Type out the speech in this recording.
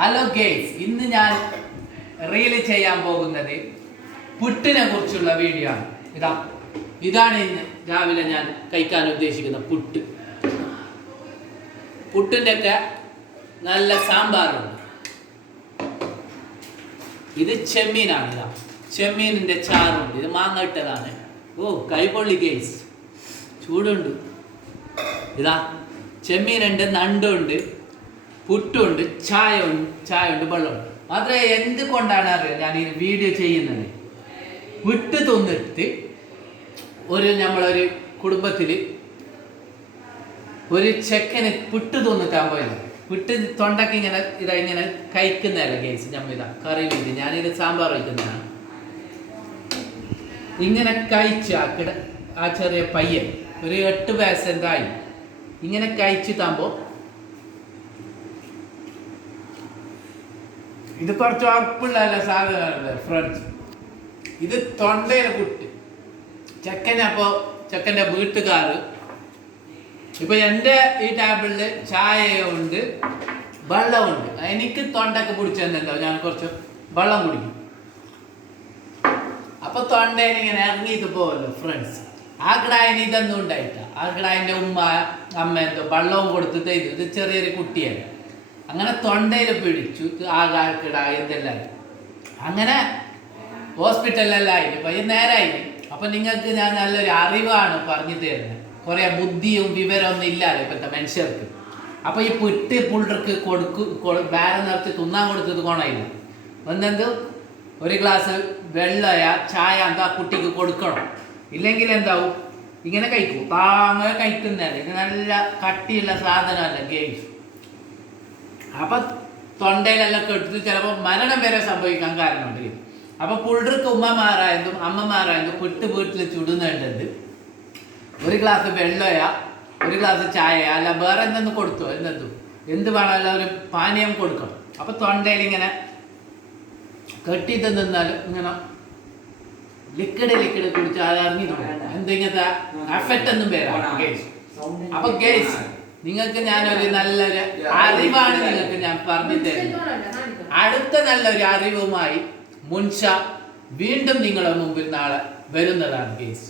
Hello guys, ഇന്ന് ഞാൻ reel ചെയ്യാൻ പോകുന്നത് പുട്ടിനെ കുറിച്ചുള്ള വീഡിയോ ആണ്. ഇതാണ് ഇന്ന് രാവിലെ ഞാൻ കഴിക്കാൻ ഉദ്ദേശിക്കുന്ന പുട്ട്. പുട്ടിൻ്റെ ഒക്കെ നല്ല സാമ്പാറുണ്ട്. ഇത് ചെമ്മീനാണ്. ചെമ്മീനിൻ്റെ ചാറുണ്ട്. ഇത് മാങ്ങ ഇട്ടതാണ്. ഓ കൈപൊള്ളി ഗേസ്, ചൂടുണ്ട്. ചെമ്മീനുണ്ട്, നണ്ടുണ്ട്, പുട്ടുണ്ട്, ചായ ഉണ്ട്, വെള്ളമുണ്ട്. മാത്രമേ എന്തുകൊണ്ടാണ് അറിയാം ഞാൻ ഈ വീഡിയോ ചെയ്യുന്നത്. പുട്ട് തിന്നിട്ട് നമ്മളൊരു കുടുംബത്തിൽ ഒരു ചെക്കന് പുട്ട് തിന്നിട്ടാൻ പോയില്ല. പുട്ട് തൊണ്ടക്ക് ഇങ്ങനെ കഴിക്കുന്നതല്ല ഗേസ്. കറി വീതി ഞാനിത് സാമ്പാർ വയ്ക്കുന്നതാണ്. ഇങ്ങനെ കഴിച്ച് ആ ചെറിയ പയ്യൻ ഒരു 8 വയസ്സെന്തായി ഇങ്ങനെ കഴിച്ചിട്ടാകുമ്പോൾ ഇത് കുറച്ച് ഉറപ്പുള്ള സാധനമല്ലേ ഫ്രണ്ട്സ്. ഇത് തൊണ്ടയിലെ പുട്ട്. ചെക്കൻ്റെ വീട്ടുകാർ ഇപ്പൊ എൻ്റെ ഈ ടേബിളിൽ ചായയുണ്ട്, വെള്ളമുണ്ട്. എനിക്ക് തൊണ്ടക്ക് പിടിച്ചെന്നല്ലോ, ഞാൻ കുറച്ച് വെള്ളം കുടിക്കും. അപ്പൊ തൊണ്ടയിൽ ഇങ്ങനെ ഇറങ്ങിയിട്ട് പോവല്ലോ ഫ്രണ്ട്സ്. ആ കിടായിന് ഇതൊന്നും ഉണ്ടായിട്ട. ആ കിടായിൻ്റെ അമ്മ എന്തോ വെള്ളവും കൊടുത്തിട്ട് ഇത് ചെറിയൊരു കുട്ടിയാണ്. അങ്ങനെ തൊണ്ടയിൽ പിടിച്ചു കിടായി എന്തെല്ലാം. അങ്ങനെ ഹോസ്പിറ്റലിലെല്ലാം ആയിട്ട് പയ്യ നേരായി. അപ്പൊ നിങ്ങൾക്ക് ഞാൻ നല്ലൊരു അറിവാണ് പറഞ്ഞു തരുന്നത്. കുറെ ബുദ്ധിയും വിവരമൊന്നും ഇല്ലാതെ ഇപ്പോഴത്തെ മനുഷ്യർക്ക്. അപ്പൊ ഈ പുട്ട് പുള്ളർക്ക് വേറെ നിറച്ച് തിന്നാൻ കൊടുത്തത് ഗുണമില്ല. ഒന്നെന്ത് ഒരു ഗ്ലാസ് വെള്ളയ ചായ എന്താ കുട്ടിക്ക് കൊടുക്കണം. ഇല്ലെങ്കിൽ എന്താവും, ഇങ്ങനെ കഴിക്കും. താങ്ങ കഴിക്കുന്നതല്ല. ഇത് നല്ല കട്ടിയുള്ള സാധനമല്ല ഗെയിംസ്. അപ്പൊ തൊണ്ടയിലെല്ലാം കെടുത്ത് ചിലപ്പോൾ മരണം വരെ സംഭവിക്കാൻ കാരണമുണ്ട്. അപ്പൊ പുള്ളർക്ക് ഉമ്മമാരായതും അമ്മമാരായതും പുട്ട് വീട്ടിൽ ചുടുന്നുണ്ടത് ഒരു ഗ്ലാസ് വെള്ളയാ, ഒരു ഗ്ലാസ് ചായ, അല്ല വേറെ എന്തെന്ന് കൊടുത്തോ, എന്ത് വേണമല്ല ഒരു പാനീയം കൊടുക്കണം. അപ്പൊ തൊണ്ടയിൽ ഇങ്ങനെ കെട്ടിയിട്ട് നിന്നാലും ഇങ്ങനെ ലിക്വിഡ് കുടിച്ച് അത് ഇറങ്ങിയിട്ട് പോകും. എന്തിങ്ങനത്തെ എഫക്റ്റ് ഒന്നും വരാം ഗേസ്. അപ്പൊ ഗേസ്, നിങ്ങൾക്ക് ഞാനൊരു നല്ലൊരു അറിവാണ് നിങ്ങൾക്ക് ഞാൻ പറഞ്ഞു തരുന്നത്. അടുത്ത നല്ലൊരു അറിവുമായി മുൻഷ വീണ്ടും നിങ്ങളുടെ മുമ്പിൽ നാളെ വരുന്നതാണ് ഗേസ്.